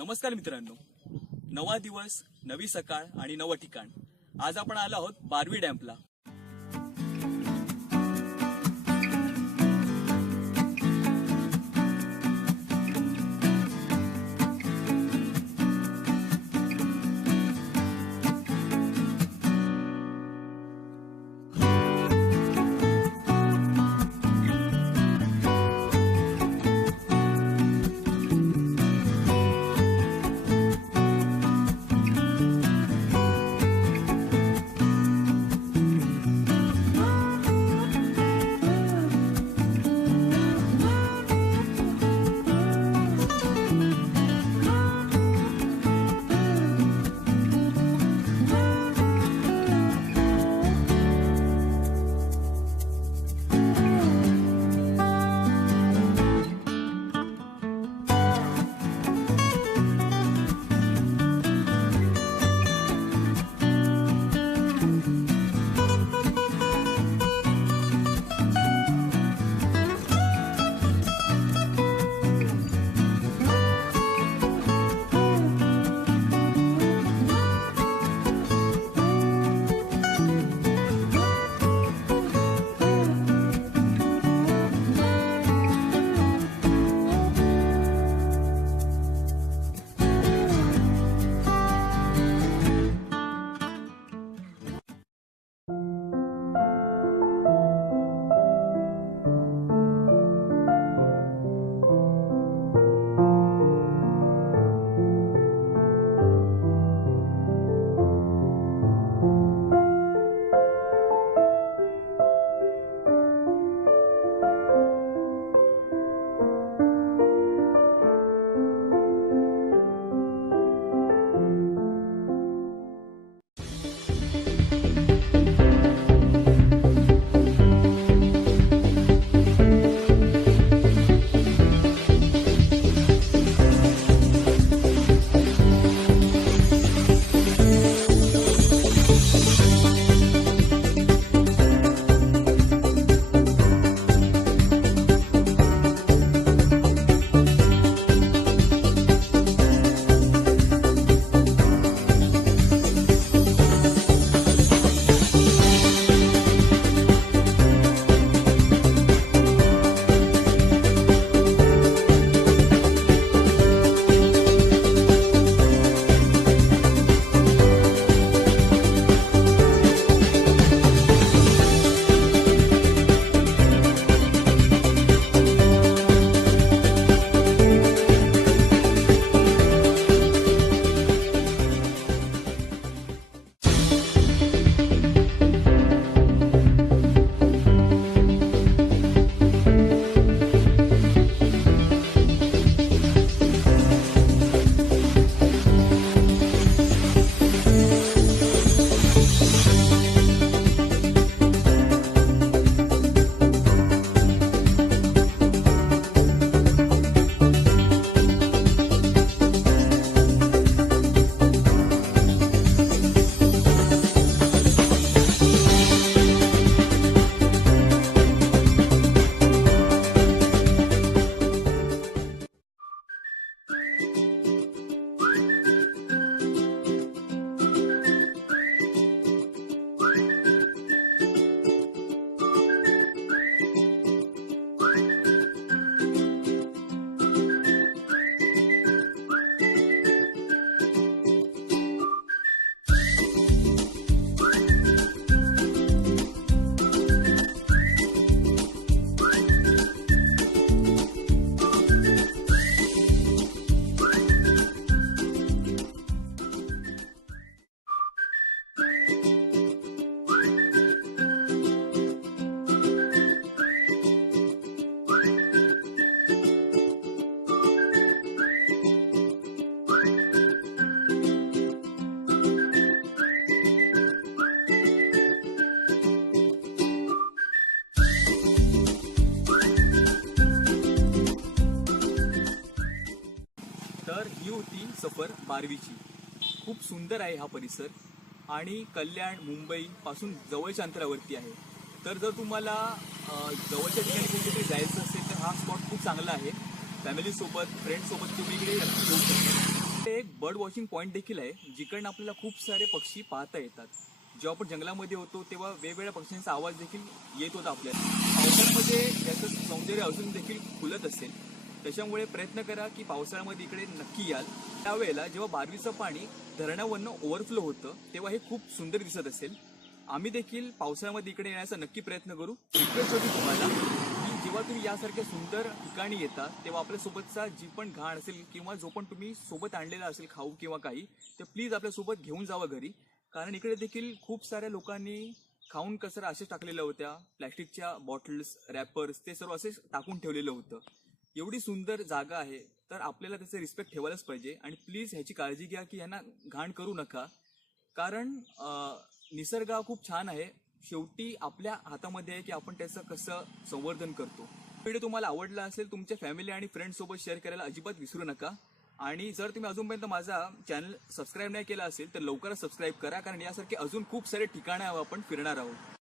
नमस्कार मित्रांनो, नवा दिवस, नवी सकाळ आणि नवं ठिकाण. आज आपण आलो आहोत बारवी डॅमला. तर ही होती सफर बारवीची. खूप सुंदर आहे हा परिसर आणि कल्याण मुंबई पासून जवळच्या अंतरावरती आहे. तर जर तुम्हाला जवळच्या ठिकाणी कुठेतरी जायचं असेल तर हा स्पॉट खूप चांगला आहे. फॅमिली सोबत, फ्रेंड सोबत तुम्ही इकडे येऊ शकता. एक बर्ड वॉचिंग पॉईंट देखील आहे, जिकडनं आपल्याला खूप सारे पक्षी पाहता येतात. जेव्हा आपण जंगलामध्ये होतो तेव्हा वेगवेगळ्या पक्ष्यांचा आवाज देखील येत होता आपल्याला. पावसाळ्यामध्ये याचं सौंदर्य अजून देखील खुलत असेल, त्याच्यामुळे प्रयत्न करा की पावसाळ्यामध्ये इकडे नक्की याल. त्यावेळेला जेव्हा बारवीचं पाणी धरणावरनं ओव्हरफ्लो होतं तेव्हा हे खूप सुंदर दिसत असेल. आम्ही देखील पावसाळ्यामध्ये इकडे येण्याचा नक्की प्रयत्न करू. रिक्वेस्ट होती तुम्हाला की जेव्हा तुम्ही यासारख्या सुंदर ठिकाणी येता तेव्हा आपल्यासोबतचा जी पण घाण असेल किंवा जो पण तुम्ही सोबत आणलेला असेल खाऊ किंवा काही, ते प्लीज आपल्यासोबत घेऊन जावं घरी. कारण इकडे देखील खूप साऱ्या लोकांनी खाऊन कचरा असेच टाकलेल्या होत्या. प्लॅस्टिकच्या बॉटल्स, रॅपर्स ते सर्व असेच टाकून ठेवलेलं होतं. एवढी सुंदर जागा आहे तर आपल्याला त्याचं रिस्पेक्ट ठेवायलाच पाहिजे. आणि प्लीज ह्याची काळजी घ्या की ह्यांना घाण करू नका. कारण निसर्ग हा खूप छान आहे. शेवटी आपल्या हातामध्ये आहे की आपण त्याचं कसं संवर्धन करतो. व्हिडिओ तुम्हाला आवडला असेल तुमच्या फॅमिली आणि फ्रेंड्स सोबत शेअर करायला अजिबात विसरू नका. आणि जर तुम्ही अजूनपर्यंत माझा चॅनल सबस्क्राईब नाही केला असेल तर लवकरच सबस्क्राईब करा, कारण यासारखे अजून खूप सारे ठिकाणे आपण फिरणार आहोत.